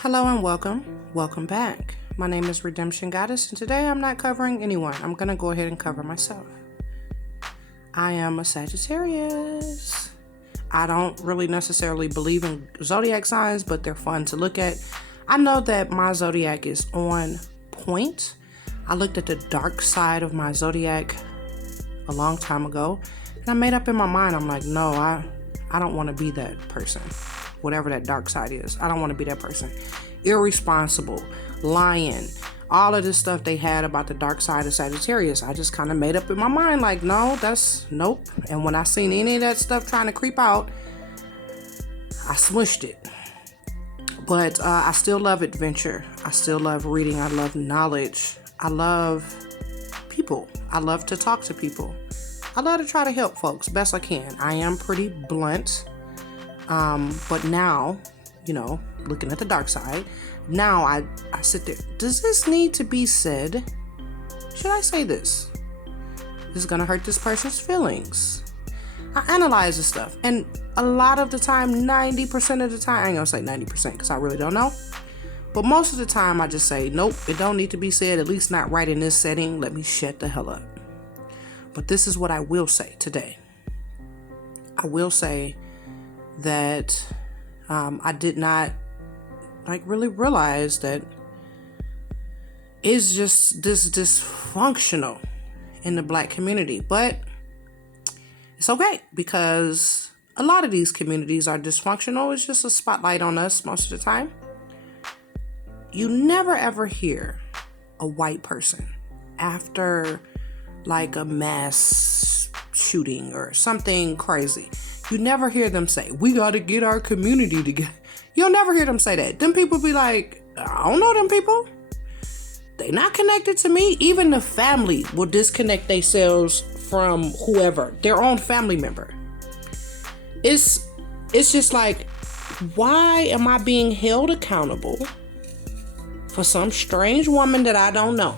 Hello and welcome. Welcome back. My name is Redemption Goddess, and today I'm not covering anyone. I'm going to go ahead and cover myself. I am a Sagittarius. I don't really necessarily believe in zodiac signs, but they're fun to look at. I know that my zodiac is on point. I looked at the dark side of my zodiac a long time ago, and I made up in my mind, I'm like, no, I don't want to be that person. Whatever that dark side is, I don't want to be that person. Irresponsible, lying, all of this stuff they had about the dark side of Sagittarius, I just kind of made up in my mind, like, no, nope. And when I seen any of that stuff trying to creep out, I smushed it. But I still love adventure. I still love reading. I love knowledge. I love people. I love to talk to people. I love to try to help folks best I can. I am pretty blunt. But now, looking at the dark side, now I sit there. Does this need to be said? Should I say this? This is going to hurt this person's feelings. I analyze this stuff. And a lot of the time, 90% of the time, I ain't going to say 90% because I really don't know. But most of the time, I just say, nope, it don't need to be said, at least not right in this setting. Let me shut the hell up. But this is what I will say today. I will say that I did not really realize that it's just this dysfunctional in the Black community. But it's okay, because a lot of these communities are dysfunctional. It's just a spotlight on us most of the time. You never ever hear a white person after like a mass shooting or something crazy. You never hear them say, we got to get our community together. You'll never hear them say that. Them people be like, I don't know them people. They not connected to me. Even the family will disconnect themselves from whoever, their own family member. It's just like, why am I being held accountable for some strange woman that I don't know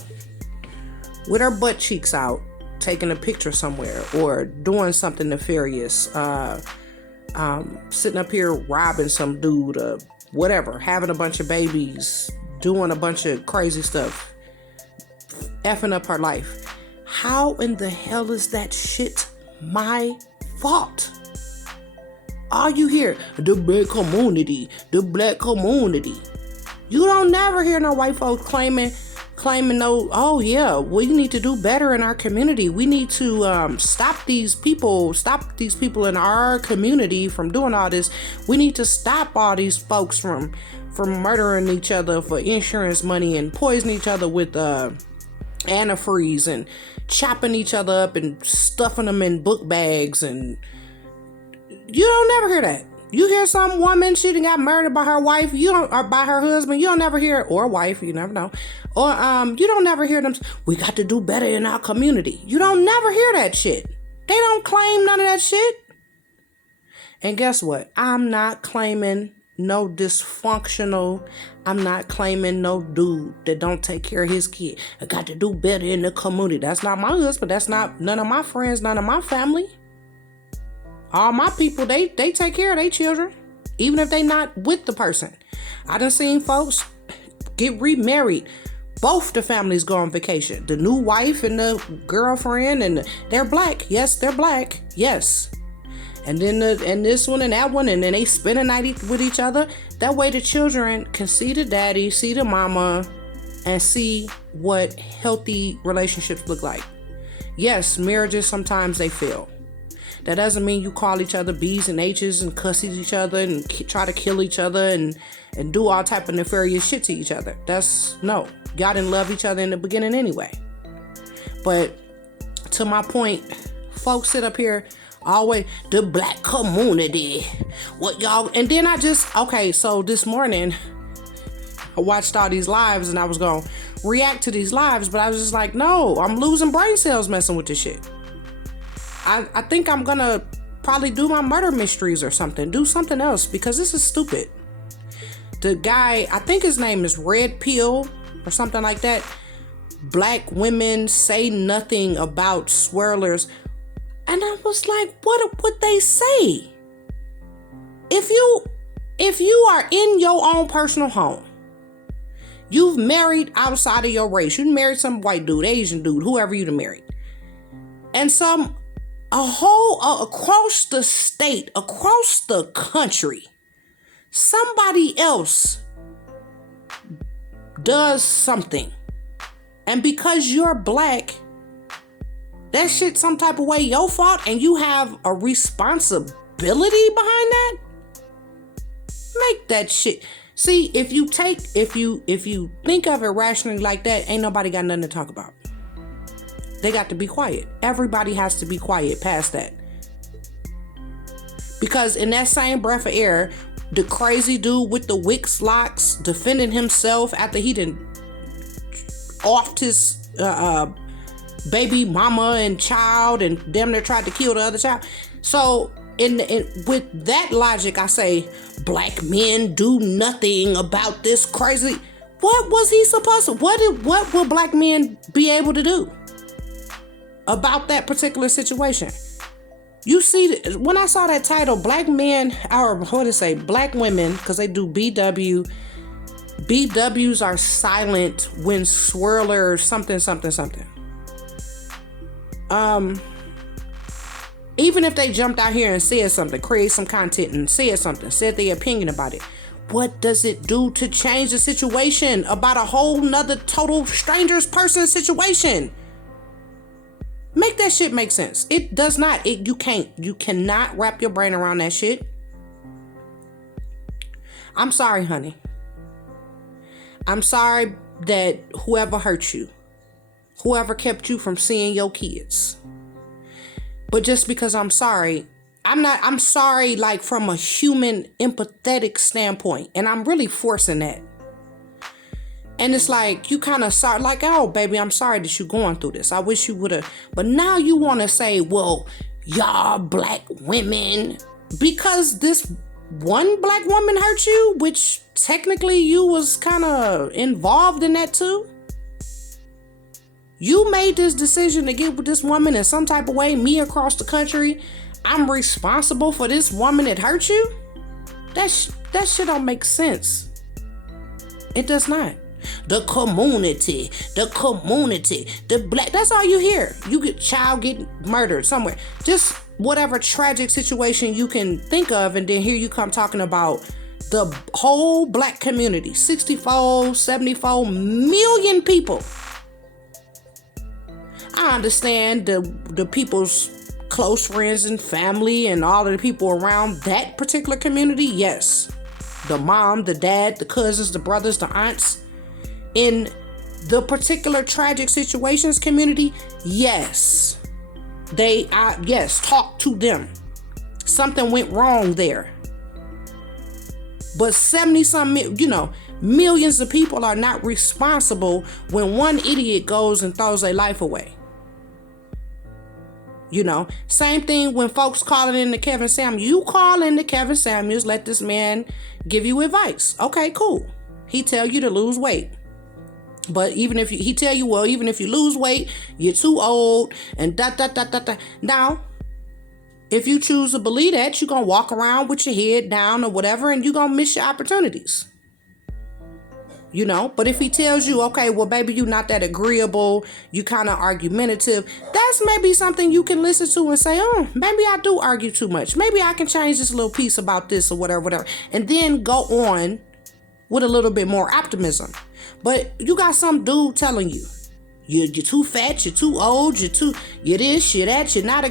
with her butt cheeks out, taking a picture somewhere or doing something nefarious, sitting up here robbing some dude or whatever, having a bunch of babies, doing a bunch of crazy stuff, effing up her life? How in the hell is that shit my fault? All you hear, the black community. You don't never hear no white folks claiming no, oh yeah, we need to do better in our community. We need to stop these people in our community from doing all this. We need to stop all these folks from murdering each other for insurance money and poisoning each other with antifreeze and chopping each other up and stuffing them in book bags. And you don't never hear that. You hear some woman, she done got murdered by her wife, or by her husband, you don't never hear, or wife, you never know. Or you don't never hear them, we got to do better in our community. You don't never hear that shit. They don't claim none of that shit. And guess what? I'm not claiming no dysfunctional, I'm not claiming no dude that don't take care of his kid. I got to do better in the community. That's not my husband. That's not none of my friends, none of my family. All my people, they take care of their children, even if they not with the person. I done seen folks get remarried. Both the families go on vacation. The new wife and the girlfriend, and they're black. Yes, they're black. Yes. And then and this one and that one, and then they spend a night with each other. That way the children can see the daddy, see the mama, and see what healthy relationships look like. Yes, marriages, sometimes they fail. That doesn't mean you call each other B's and H's and cuss each other and try to kill each other and do all type of nefarious shit to each other. No. Y'all didn't love each other in the beginning anyway. But to my point, folks sit up here always, the black community. What y'all, and then so this morning, I watched all these lives and I was going to react to these lives, but I was just like, no, I'm losing brain cells messing with this shit. I think I'm gonna probably do my murder mysteries or something. Do something else, because this is stupid. The guy, I think his name is Red Pill or something like that. Black women say nothing about swirlers. And I was like, what would they say? If you are in your own personal home You've married outside of your race. You married some white dude, Asian dude, whoever you married. And across the state, across the country, somebody else does something. And because you're black, that shit some type of way your fault, and you have a responsibility behind that. Make that shit. See, if you think of it rationally like that, ain't nobody got nothing to talk about. They got to be quiet. Everybody has to be quiet past that. Because in that same breath of air, the crazy dude with the Wicks locks defending himself after he done offed his baby mama and child and damn near tried to kill the other child. So with that logic, I say black men do nothing about this crazy. What was he supposed to? What will black men be able to do about that particular situation? You see, when I saw that title, black men, or what to say, black women, because they do BW. BWs are silent when swirlers something. Even if they jumped out here and said something, create some content and said something, said their opinion about it, what does it do to change the situation about a whole nother total stranger's person situation? Make that shit make sense. It does not. You cannot wrap your brain around that shit. I'm sorry, honey. I'm sorry that whoever hurt you, whoever kept you from seeing your kids. But just because I'm sorry, I'm sorry like from a human empathetic standpoint. And I'm really forcing that. And it's like, you kind of sorry, like, oh, baby, I'm sorry that you're going through this. I wish you would have. But now you want to say, well, y'all black women, because this one black woman hurt you, which technically you was kind of involved in that too. You made this decision to get with this woman in some type of way, me across the country. I'm responsible for this woman that hurt you? That shit don't make sense. It does not. The community, the black, that's all you hear. You get child getting murdered somewhere. Just whatever tragic situation you can think of, and then here you come talking about the whole black community. 64, 74 million people. I understand the people's close friends and family and all of the people around that particular community. Yes. The mom, the dad, the cousins, the brothers, the aunts. In the particular tragic situations community, yes. Talk to them. Something went wrong there. But 70-some, millions of people are not responsible when one idiot goes and throws their life away. Same thing when folks calling in to Kevin Samuels. You call in to Kevin Samuels, let this man give you advice. Okay, cool. He tell you to lose weight. But even if he tell you, well, even if you lose weight, you're too old and . Now, if you choose to believe that, you're going to walk around with your head down or whatever, and you're going to miss your opportunities. But if he tells you, okay, well, baby, you're not that agreeable, you kind of argumentative, that's maybe something you can listen to and say, oh, maybe I do argue too much. Maybe I can change this little piece about this or whatever. And then go on with a little bit more optimism. But you got some dude telling you, you're too fat, you're too old, you're this, you're that, you're not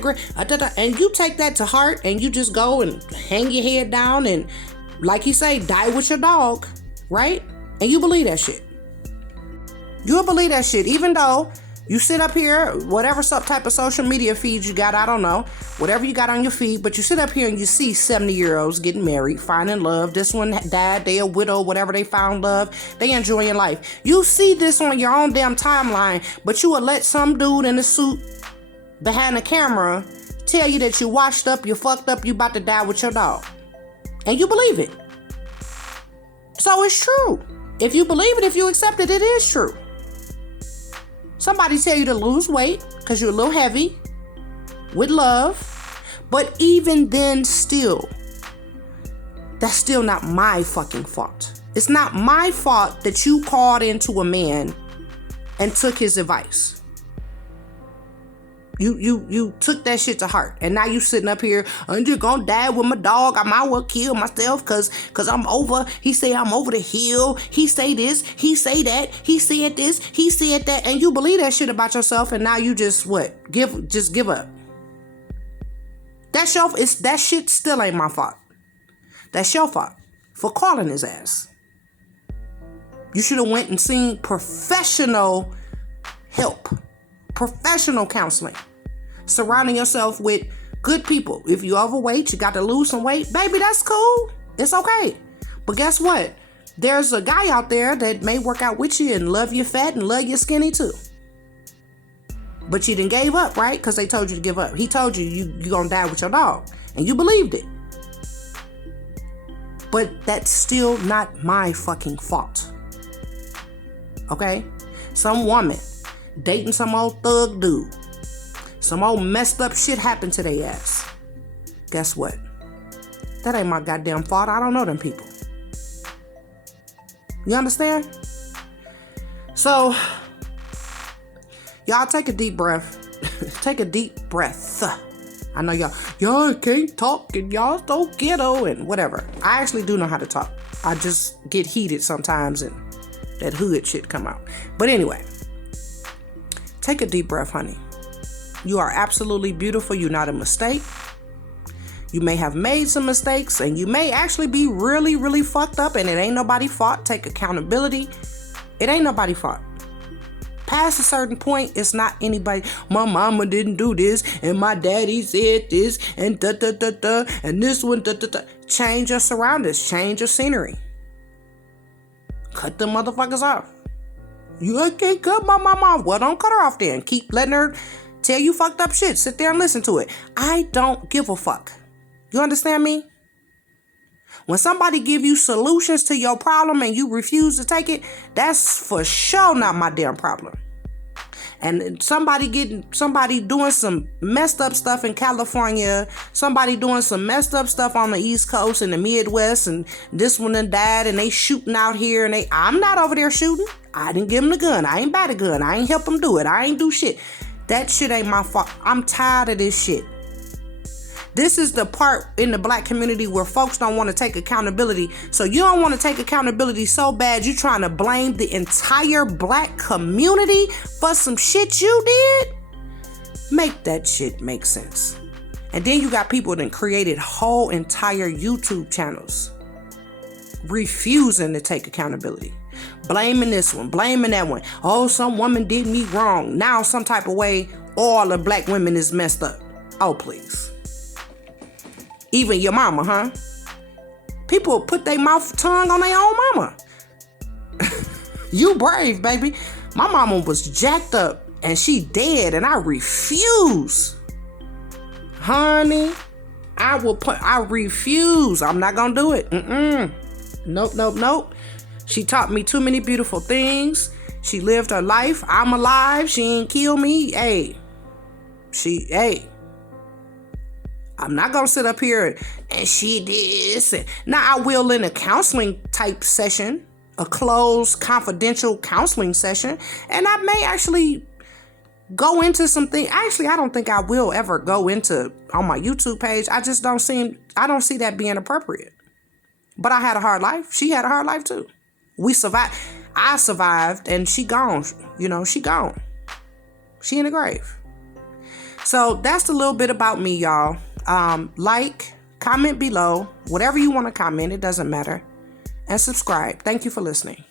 and you take that to heart and you just go and hang your head down and, like he say, die with your dog, right? And you believe that shit. You'll believe that shit, even though you sit up here, whatever type of social media feed you got, I don't know, whatever you got on your feed, but you sit up here and you see 70-year-olds getting married, finding love. This one died, they a widow, whatever, they found love, they enjoying life. You see this on your own damn timeline, but you will let some dude in a suit behind the camera tell you that you washed up, you fucked up, you about to die with your dog. And you believe it. So it's true. If you believe it, if you accept it, it is true. Somebody tell you to lose weight because you're a little heavy with love. But even then still, that's still not my fucking fault. It's not my fault that you called into a man and took his advice. You took that shit to heart, and now you sitting up here, I'm just gonna die with my dog. I might well kill myself cause I'm over. He say I'm over the hill. He say this. He say that. He said this. He said that, and you believe that shit about yourself, and now you just what? Give up. That shit still ain't my fault. That's your fault for calling his ass. You should have went and seen professional help. Professional counseling. Surrounding yourself with good people. If you're overweight, you got to lose some weight, baby, that's cool. It's okay. But guess what? There's a guy out there that may work out with you and love you fat and love you skinny too. But you done gave up, right? Because they told you to give up. He told you gonna die with your dog. And you believed it. But that's still not my fucking fault. Okay? Some woman dating some old thug dude. Some old messed up shit happened to their ass. Guess what? That ain't my goddamn fault. I don't know them people. You understand? So, y'all take a deep breath. Take a deep breath. I know y'all can't talk and y'all so ghetto and whatever. I actually do know how to talk. I just get heated sometimes and that hood shit come out. But anyway. Take a deep breath, honey. You are absolutely beautiful. You're not a mistake. You may have made some mistakes and you may actually be really, really fucked up and it ain't nobody's fault. Take accountability. It ain't nobody's fault. Past a certain point, it's not anybody. My mama didn't do this and my daddy said this and and this one Change your surroundings. Change your scenery. Cut them motherfuckers off. You can't cut my mama off. Well, don't cut her off then. Keep letting her tell you fucked up shit. Sit there and listen to it. I don't give a fuck. You understand me? When somebody give you solutions to your problem and you refuse to take it, that's for sure not my damn problem. And somebody doing some messed up stuff in California, somebody doing some messed up stuff on the East Coast and the Midwest, and this one done died and they shooting out here and I'm not over there shooting. I didn't give them the gun. I ain't buy the gun. I ain't help them do it. I ain't do shit. That shit ain't my fault. I'm tired of this shit. This is the part in the black community where folks don't want to take accountability. So you don't want to take accountability so bad you trying to blame the entire black community for some shit you did? Make that shit make sense. And then you got people that created whole entire YouTube channels refusing to take accountability. Blaming this one, blaming that one. Oh, some woman did me wrong. Now some type of way all the black women is messed up. Oh, please. Even your mama, huh? People put their tongue on their own mama. You brave, baby. My mama was jacked up and she dead and I refuse. Honey, I refuse. I'm not gonna do it. Nope. She taught me too many beautiful things. She lived her life. I'm alive. She ain't kill me. I'm not going to sit up here and she this. Now, I will in a counseling type session, a closed, confidential counseling session, and I may actually go into something. Actually, I don't think I will ever go into on my YouTube page. I don't see that being appropriate. But I had a hard life. She had a hard life too. We survived. I survived and she gone. She gone. She in the grave. So that's a little bit about me, y'all. Comment below, whatever you want to comment, it doesn't matter. And subscribe. Thank you for listening.